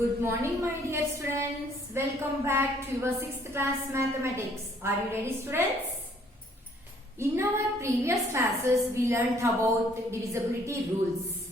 Good morning, my dear students. Welcome back to your 6th class mathematics. Are you ready, students? In our previous classes, we learned about divisibility rules.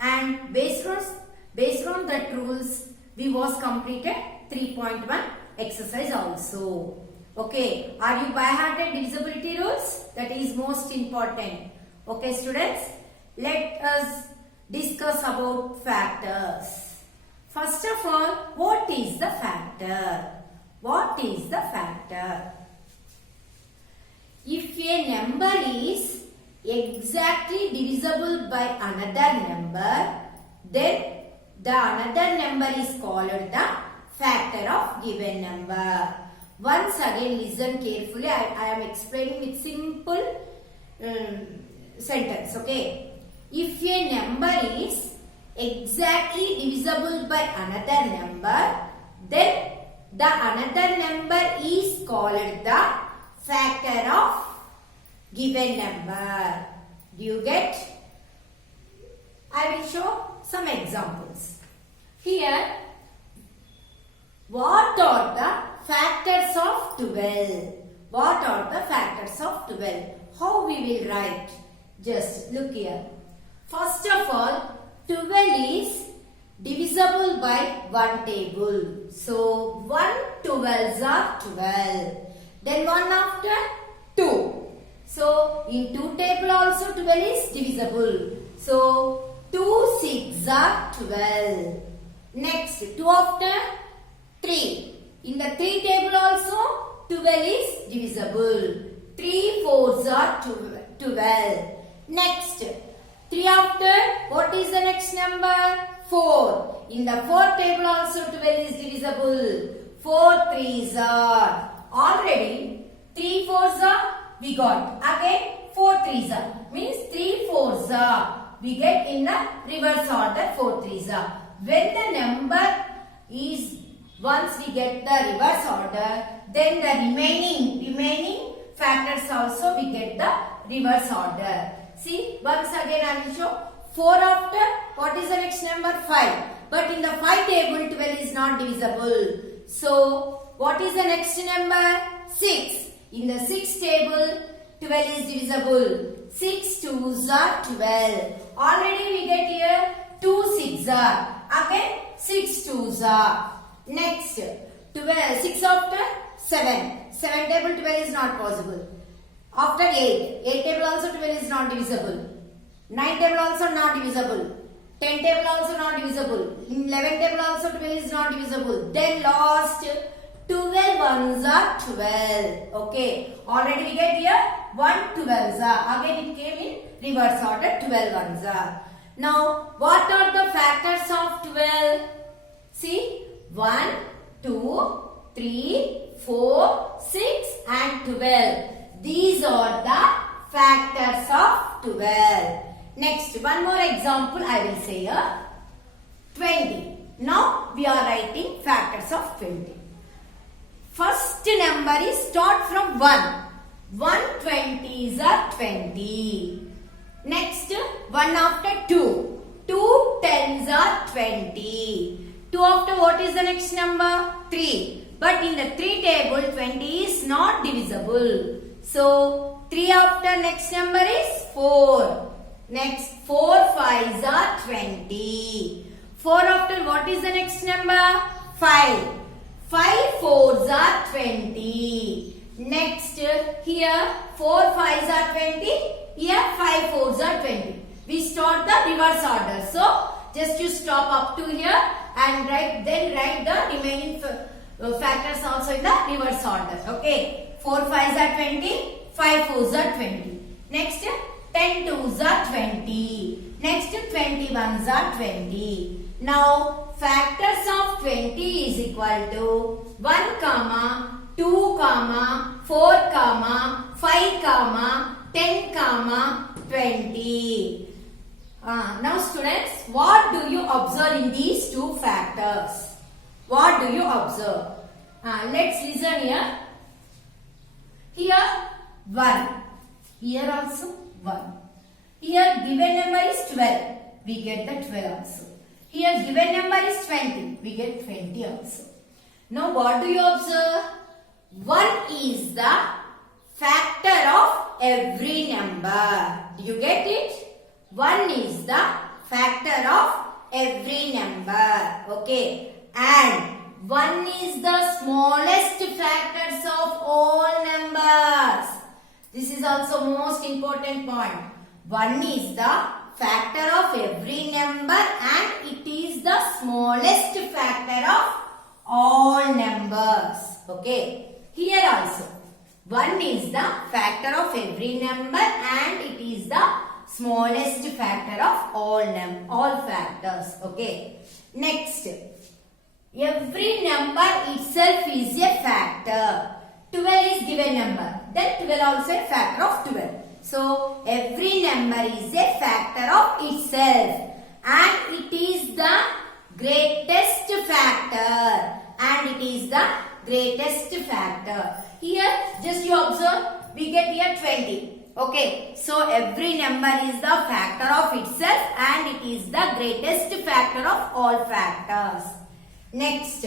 And based on that rules, we was completed 3.1 exercise also. Okay, are you by hearted divisibility rules? That is most important. Okay, students, let us discuss about factors. First of all, what is the factor? What is the factor? If a number is exactly divisible by another number, then the another number is called the factor of given number. Once again, listen carefully. I am explaining with simple sentence. Okay. If a number is exactly divisible by another number, then the another number is called the factor of given number. Do you get? I will show some examples. Here, what are the factors of 12? What are the factors of 12? How we will write? Just look here. First of all, 12 is divisible by one table. So, 1 12s are 12. Then 1 after 2. So, in 2 table also 12 is divisible. So, 2 6 are 12. Next, 2 after 3. In the 3 table also 12 is divisible. 3 4s are 12. Next, 3 after, what is the next number? 4. In the 4 table also 12 is divisible. 4 3s are. Already 3 4s are we got. Again 4 3s are. Means 3 4s are. We get in the reverse order 4 3s are. When the number is, once we get the reverse order, then the remaining factors also we get the reverse order. See, once again I will show 4 after, what is the next number? 5. But in the 5 table 12 is not divisible. So, what is the next number? 6. In the 6 table 12 is divisible. 6 2s are 12. Already we get here 2 6 are. Again 6 2s are. Next, 12, 6 after 7. 7 table 12 is not possible. After 8. 8 table also 12 is not divisible. 9 table also not divisible. 10 table also not divisible. 11 table also 12 is not divisible. Then last 12 ones are 12. Okay. Already we get here 1 12s are. Again it came in reverse order 12 ones are. Now what are the factors of 12? See, 1, 2, 3, 4, 6 and 12. These are the factors of 12. Next, one more example I will say here. 20. Now we are writing factors of 20. First number is start from 1. 1 20s are 20. Next, 1 after 2. 2 10s are 20. 2 after what is the next number? 3. But in the 3 table 20 is not divisible. So, 3 after next number is 4. Next, 4 5s are 20. 4 after what is the next number? 5. 5 4s are 20. Next, here 4 5s are 20. Here 5 4s are 20. We start the reverse order. So, just you stop up to here and write the remaining factors also in the reverse order. Okay. 4 5s are 20, 5 4s are 20. Next, 10 2s are 20. Next, 21s are 20. Now, factors of 20 is equal to 1, 2, 4, 5, 10, 20. Now, students, what do you observe in these two factors? What do you observe? Let's listen here. Here 1. Here also 1. Here given number is 12. We get the 12 also. Here given number is 20. We get 20 also. Now what do you observe? 1 is the factor of every number. Do you get it? 1 is the factor of every number. Okay. And 1 is the smallest factors of all numbers. This is also most important point. 1 is the factor of every number and it is the smallest factor of all numbers. Okay. Here also 1 is the factor of every number and it is the smallest factor of all factors. Okay. Next, every number itself is a factor. 12 is given number. Then 12 also a factor of 12. So every number is a factor of itself and it is the greatest factor. And it is the greatest factor. Here just you observe, we get here 20. Okay, so every number is the factor of itself and it is the greatest factor of all factors. Next,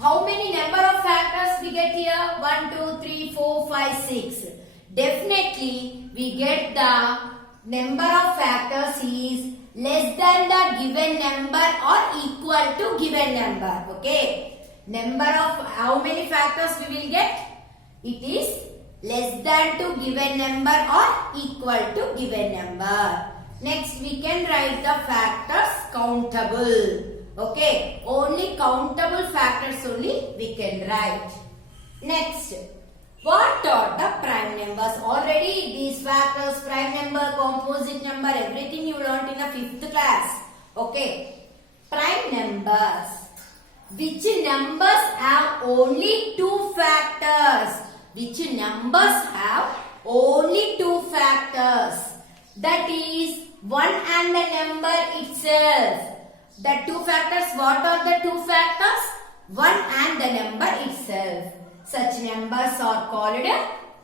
how many number of factors we get here? 1, 2, 3, 4, 5, 6. Definitely we get the number of factors is less than the given number or equal to given number. Okay. Number of how many factors we will get? It is less than to given number or equal to given number. Next we can write the factors countable. Okay. Only countable factors only we can write. Next. What are the prime numbers? Already these factors, prime number, composite number, everything you learnt in the 5th class. Okay. Prime numbers. Which numbers have only 2 factors? Which numbers have only 2 factors? That is 1 and the number itself. The 2 factors, what are the 2 factors? 1 and the number itself. Such numbers are called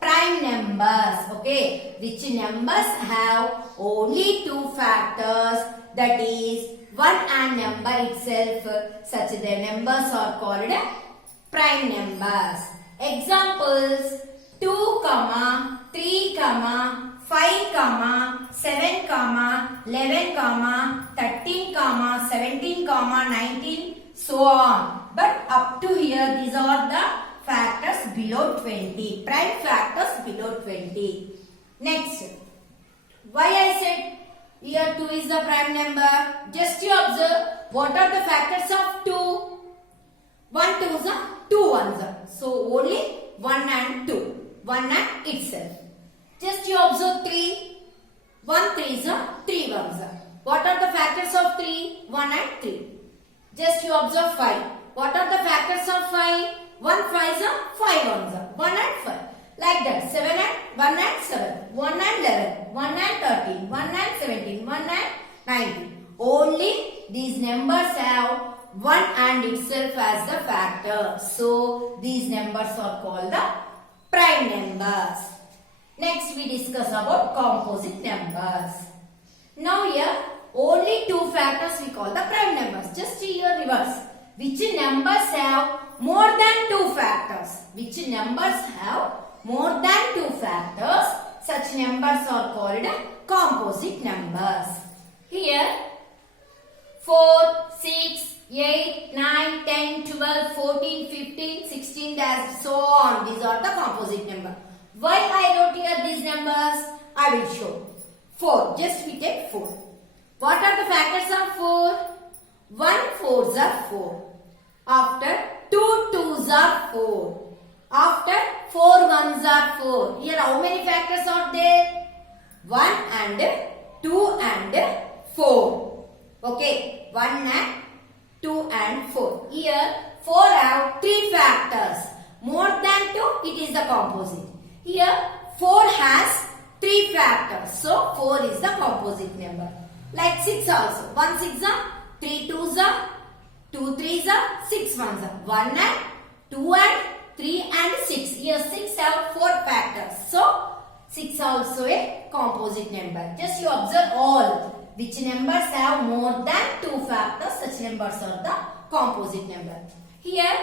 prime numbers. Okay. Which numbers have only 2 factors, that is 1 and number itself. Such the numbers are called prime numbers. Examples 2, 3, 5, 7, 11, 13, 17, 19, so on. But up to here these are the factors below 20. Prime factors below 20. Next, why I said here 2 is the prime number? Just you observe what are the factors of 2? 1 2 is a 2 ones are. So only 1 and 2. 1 and itself. Just you observe 3. 1 3 is a 3 ones are. What are the factors of 3? 1 and 3. Just you observe 5. What are the factors of 5? 1 5 is a 5 ones are. 1 and 5. Like that. 7 and 1 and 7. 1 and 11. 1 and 13. 1 and 17. 1 and 19. Only these numbers have 1 and itself as the factor. So these numbers are called the prime numbers. Next we discuss about composite numbers. Now here only 2 factors we call the prime numbers. Just here reverse. Which numbers have more than 2 factors? Which numbers have more than 2 factors? Such numbers are called composite numbers. Here 4, 6, 8, 9, 10, 12, 14, 15, 16, so on. These are the composite numbers. Why I wrote here these numbers? I will show. 4. Just we take 4. What are the factors of 4? 1 4s are 4. After 2 2s are 4. After 4 1s are 4. Here how many factors are there? 1 and 2 and 4. Okay. 1 and 2 and 4. Here 4 have 3 factors. More than 2, it is the composite. Here 4 has 3 factors. So 4 is the composite number. Like 6 also. 1 6 are, 3 2s are, 2 3s are, 6 1s are. 1 and 2 and 3 and 6. Here 6 have 4 factors. So 6 also a composite number. Just you observe all. Which numbers have more than 2 factors? Such numbers are the composite number. Here,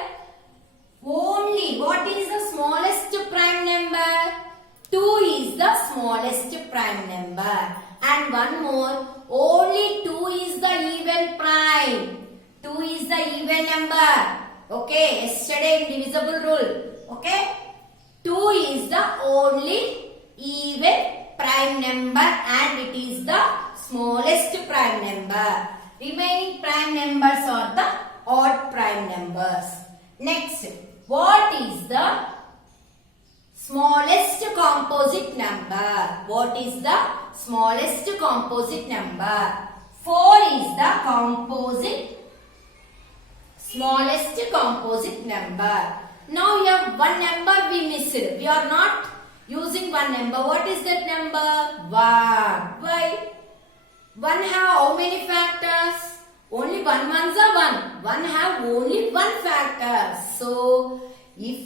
only what is the smallest prime number? 2 is the smallest prime number. And one more, only 2 is the even prime. 2 is the even number. Okay, yesterday indivisible rule. Okay, 2 is the only even prime number and it is the smallest prime number. Remaining prime numbers are the odd prime numbers. Next, what is the smallest composite number? What is the smallest composite number? 4 is the smallest composite number. Now here one number we missed. We are not using one number. What is that number? 1. Why? 1 have how many factors? Only 1 ones are 1. 1 have only 1 factor. So, if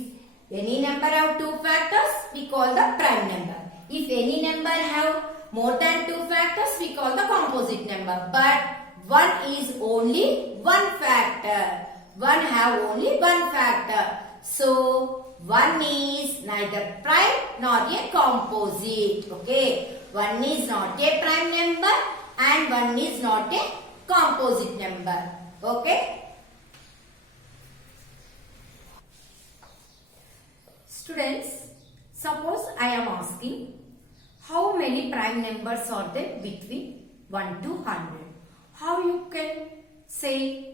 any number have 2 factors, we call the prime number. If any number have more than 2 factors, we call the composite number. But 1 is only 1 factor. 1 have only 1 factor. So, 1 is neither prime nor a composite. Okay. 1 is not a prime number and 1 is not a composite number. Okay. Students, suppose I am asking how many prime numbers are there between 1 to 100. How you can say?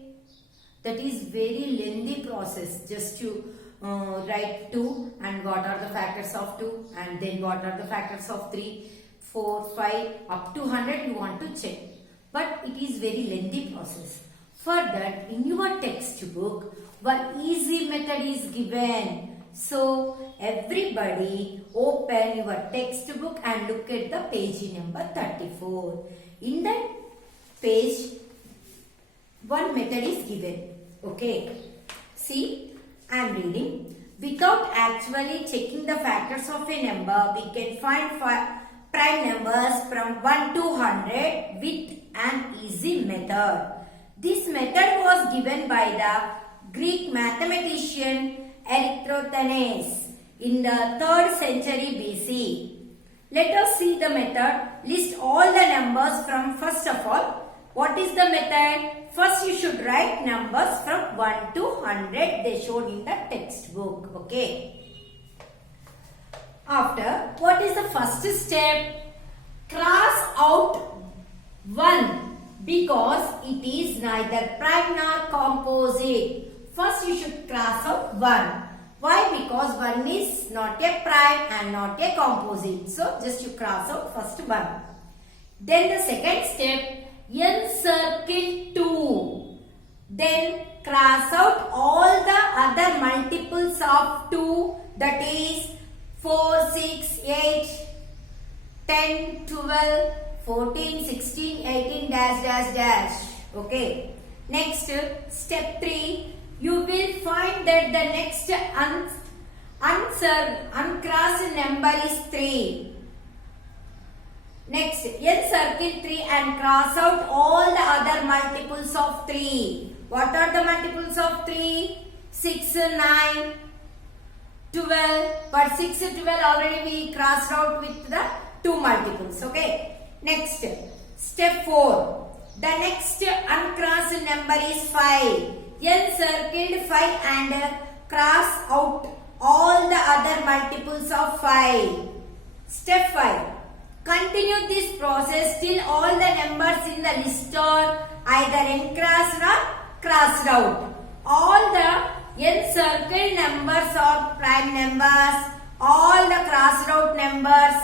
That is very lengthy process. Just to write 2 and what are the factors of 2 and then what are the factors of 3, 4, 5 up to 100 you want to check. But it is very lengthy process. For that in your textbook one easy method is given. So everybody open your textbook and look at the page number 34. In that page one method is given. Okay. See, I am reading. Without actually checking the factors of a number, we can find prime numbers from 1 to 100 with an easy method. This method was given by the Greek mathematician Eratosthenes in the 3rd century BC. Let us see the method. List all the numbers from first of all. What is the method? First you should write numbers from 1 to 100. They shown in the textbook. Okay. After, what is the first step? Cross out 1 because it is neither prime nor composite. First you should cross out 1. Why? Because 1 is not a prime and not a composite. So just you cross out first 1. Then the second step, encircle 2. Then cross out all the other multiples of 2, that is 4, 6, 8, 10, 12, 14, 16, 18, dash, dash, dash. Okay. Next, step 3. You will find that the next uncrossed number is 3. Next, encircle 3 and cross out all the other multiples of 3. What are the multiples of 3? 6, 9, 12. But 6, 12 already we crossed out with the 2 multiples. Okay. Next, step 4. The next uncrossed number is 5. Encircled 5 and cross out all the other multiples of 5. Step 5. Continue this process till all the numbers in the list are either uncrossed or crossed out. All the encircled numbers are prime numbers. All the crossed out numbers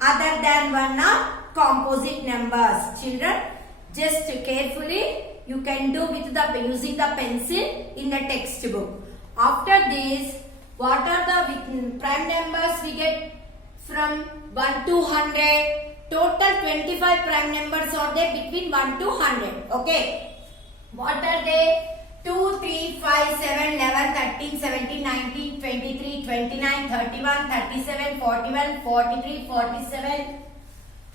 other than 1 are composite numbers. Children, just carefully you can do with the using the pencil in the textbook. After this, what are the prime numbers we get from 1 to 100? Total 25 prime numbers are there between 1 to 100. Okay. What are they? 2, 3, 5, 7, 11, 13, 17, 19, 23, 29, 31, 37, 41, 43, 47,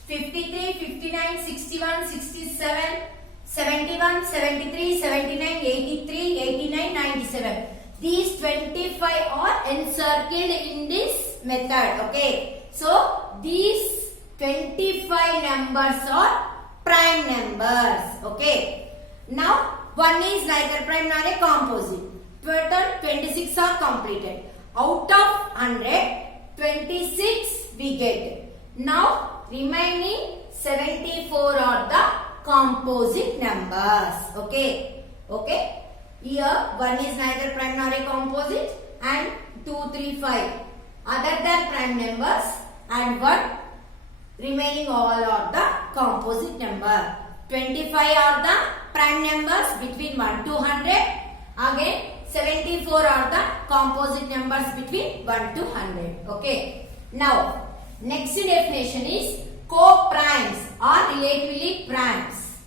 53, 59, 61, 67, 71, 73, 79, 83, 89, 97. These 25 are encircled in this method. Okay. So, these 25 numbers are prime numbers. Okay. Now, one is neither prime nor a composite. Total 26 are completed. Out of 100, 26 we get. Now, remaining 74 are the composite numbers. Okay. Okay. Here, one is neither prime nor a composite, and 2, 3, 5 other than prime numbers, and 1 remaining all are the composite number. 25 are the prime numbers between 1 to 100. Again, 74 are the composite numbers between 1 to 100. Okay. Now, next definition is co-primes or relatively primes.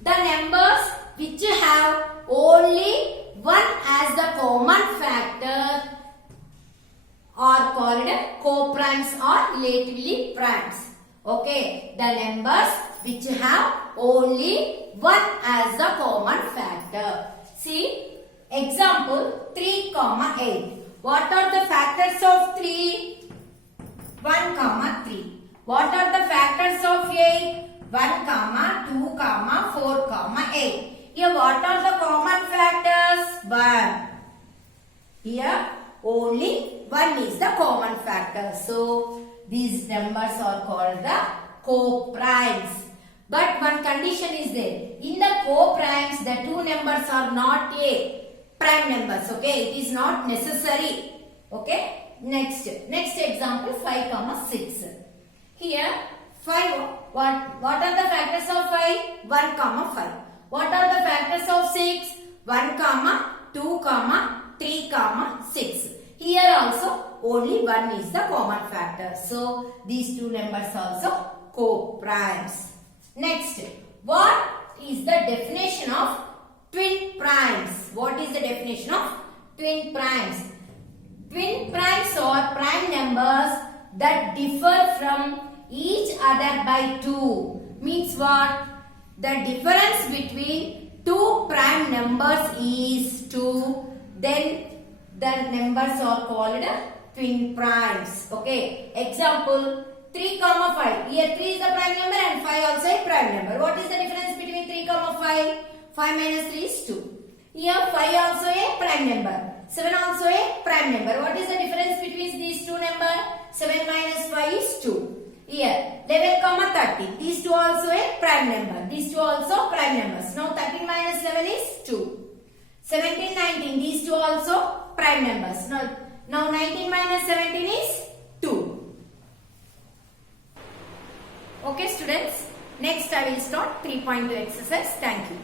The numbers which have only 1 as the common factor are called co-primes or relatively primes. Okay, the numbers which have only 1 as the common factor. See, example 3, 8. What are the factors of 3? 1, 3. What are the factors of 8? 1, 2, 4, 8. Here what are the common factors? 1. Here only 1 is the common factor. So, these numbers are called the co-primes. But one condition is there. In the co-primes, the two numbers are not a prime numbers. Okay, it is not necessary. Okay. Next example 5, 6. Here 5. What are the factors of 5? 1, 5. What are the factors of 6? 1, 2, 3, 6. Here also only 1 is the common factor. So these two numbers also co-primes. Next, what is the definition of twin primes? What is the definition of twin primes? Twin primes are prime numbers that differ from each other by 2. Means what? The difference between two prime numbers is 2. Then the numbers are called twin primes. Okay. Example 3, 5. Here 3 is the prime number and 5 also a prime number. What is the difference between 3, 5? 5 minus 3 is 2. Here 5 also a prime number. 7 also a prime number. What is the difference between these two numbers? 7 minus 5 is 2. Here 11, 30. These two also a prime number. These two also prime numbers. Now 13 minus 11 is 2. 17, 19. These two also prime numbers. Now 19 minus 17 is 2. Okay students. Next I will start 3.2 exercise. Thank you.